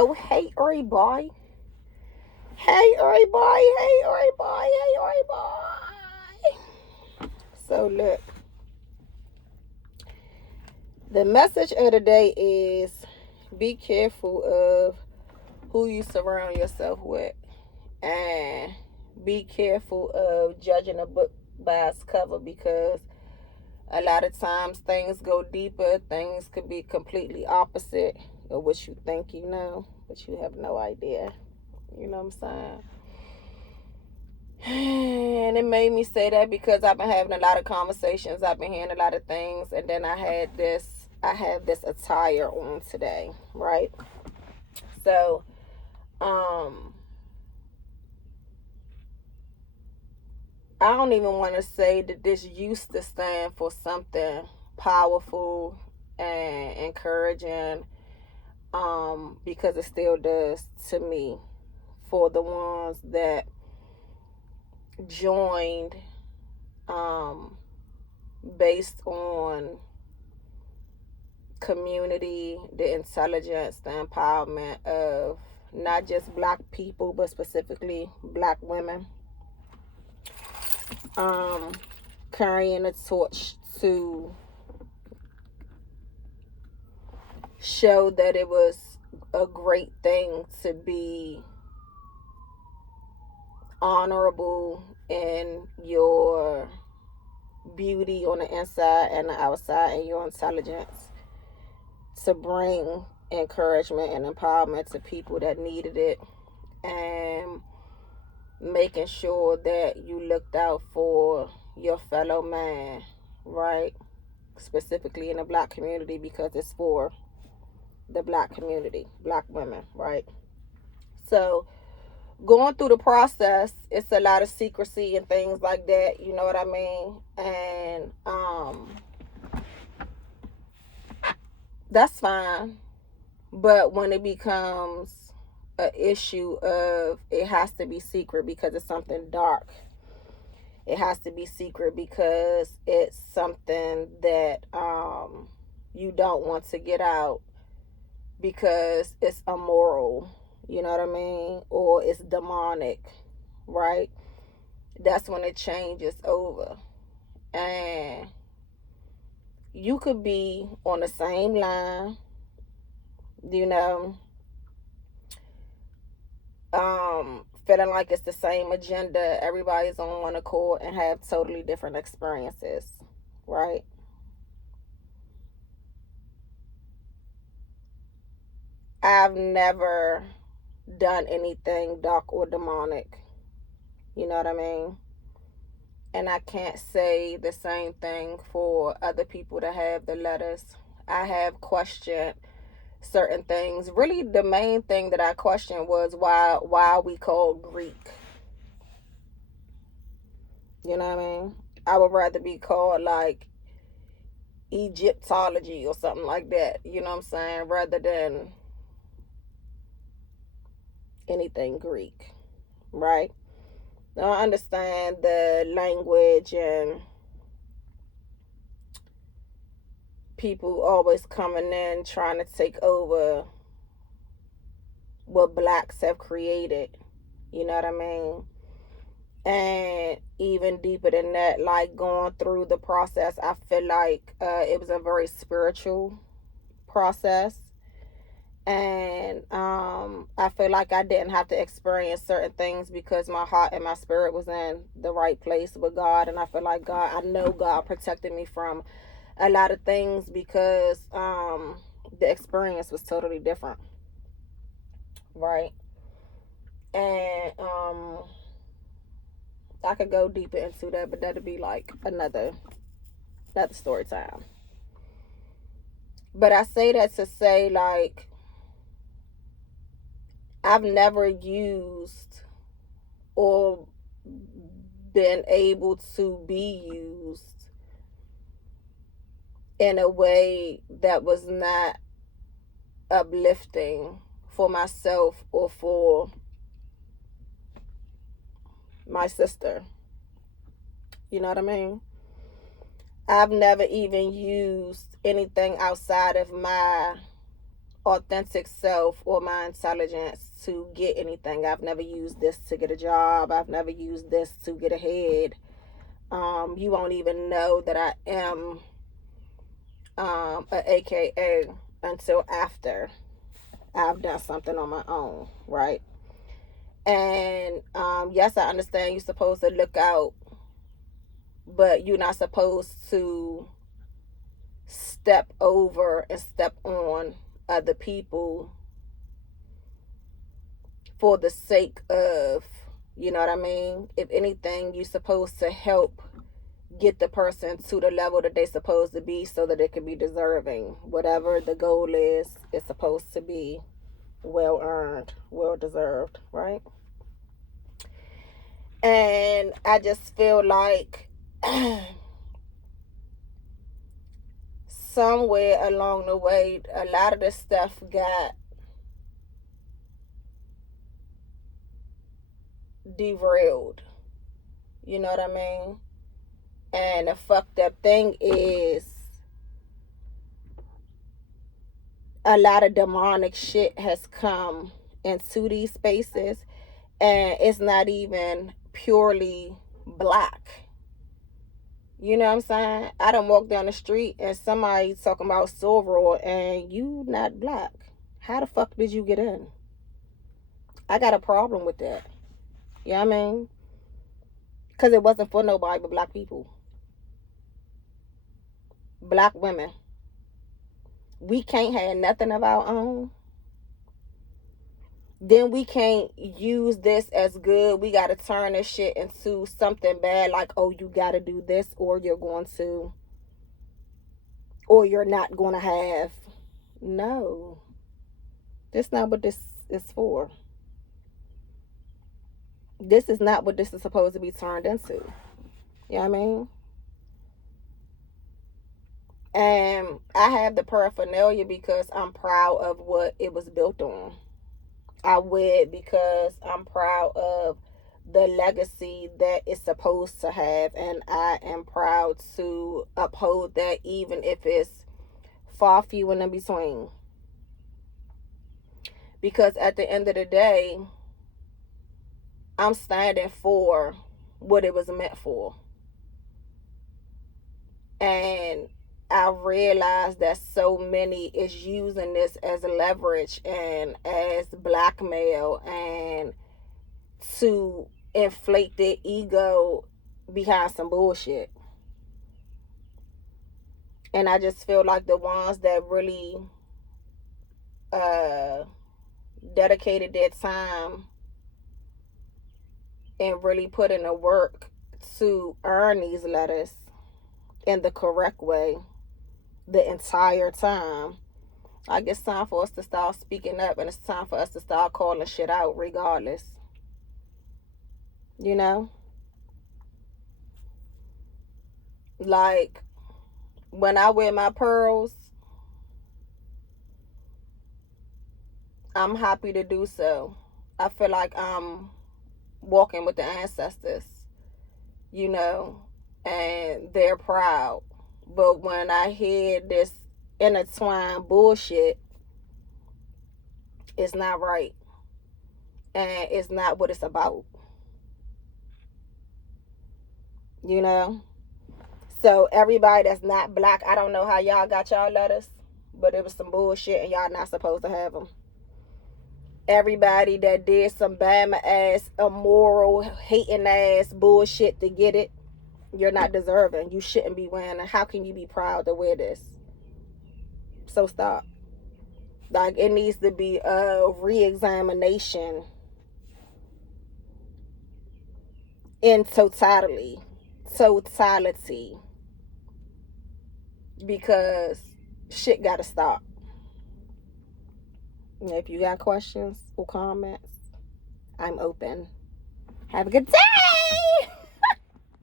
Oh, hey, everybody. Hey, everybody. Hey, everybody. Hey, everybody. So, look, the message of the day is be careful of who you surround yourself with, and be careful of judging a book by its cover, because a lot of times things go deeper. Things could be completely opposite of what you think you know, but you have no idea. You know what I'm saying? And it made me say that because I've been having a lot of conversations, I've been hearing a lot of things, and then I have this attire on today, right? So, um, I don't even want to say that this used to stand for something powerful and encouraging, because it still does to me, for the ones that joined, um, based on community, the intelligence, the empowerment of not just black people, but specifically black women, um, carrying a torch to show that it was a great thing to be honorable in your beauty on the inside and the outside, and your intelligence, to bring encouragement and empowerment to people that needed it, and making sure that you looked out for your fellow man, right? Specifically in the black community, because it's for the black community, black women, right? So, going through the process, it's a lot of secrecy and things like that, you know what I mean? And that's fine. But when it becomes an issue of it has to be secret because it's something dark, it has to be secret because it's something that you don't want to get out because it's immoral, you know what I mean? Or it's demonic, right? That's when it changes over. And you could be on the same line, you know, feeling like it's the same agenda, everybody's on one accord, and have totally different experiences, right? I've never done anything dark or demonic, you know what I mean? And I can't say the same thing for other people that have the letters. I have questioned certain things. Really, the main thing that I questioned was why we called Greek. You know what I mean? I would rather be called like Egyptology or something like that. You know what I'm saying? Rather than anything Greek, right? Now, I understand the language and people always coming in trying to take over what blacks have created. You know what I mean? And even deeper than that, like going through the process, I feel like it was a very spiritual process. And I feel like I didn't have to experience certain things because my heart and my spirit was in the right place with God. And I feel like I know God protected me from a lot of things because the experience was totally different, right? And I could go deeper into that, but that'd be like another story time. But I say that to say, like, I've never used or been able to be used in a way that was not uplifting for myself or for my sister. You know what I mean? I've never even used anything outside of my authentic self or my intelligence to get anything. I've never used this to get a job. I've never used this to get ahead. You won't even know that I am a AKA until after I've done something on my own, right? And yes, I understand you're supposed to look out, but you're not supposed to step over and step on other people for the sake of, you know what I mean? If anything, you're supposed to help get the person to the level that they're supposed to be so that they can be deserving. Whatever the goal is, it's supposed to be well earned, well deserved, right? And I just feel like somewhere along the way, a lot of this stuff got derailed. You know what I mean? And the fucked up thing is a lot of demonic shit has come into these spaces, and it's not even purely black. You know what I'm saying? I done walk down the street and somebody talking about Soror and you not black. How the fuck did you get in? I got a problem with that. You know what I mean? Because it wasn't for nobody but black people. Black women. We can't have nothing of our own. Then we can't use this as good. We got to turn this shit into something bad, like, oh, you got to do this or you're not going to have. No. That's not what this is for. This is not what this is supposed to be turned into. You know what I mean? And I have the paraphernalia because I'm proud of what it was built on. I wear it because I'm proud of the legacy that it's supposed to have, and I am proud to uphold that, even if it's far few and in between. Because at the end of the day, I'm standing for what it was meant for. And I realize that so many is using this as leverage and as blackmail and to inflate their ego behind some bullshit. And I just feel like the ones that really dedicated their time and really put in the work to earn these letters in the correct way the entire time, I guess it's time for us to start speaking up, and it's time for us to start calling shit out regardless. You know? Like, when I wear my pearls, I'm happy to do so. I feel like I'm walking with the ancestors, you know, and they're proud. But when I hear this intertwined bullshit, it's not right. And it's not what it's about. You know? So everybody that's not black, I don't know how y'all got y'all letters, but it was some bullshit and y'all not supposed to have them. Everybody that did some Bama ass, immoral, hating ass bullshit to get it, you're not deserving. You shouldn't be wearing it. How can you be proud to wear this? So stop. Like, it needs to be a re-examination in totality. Because shit gotta stop. If you got questions or comments, I'm open. Have a good day.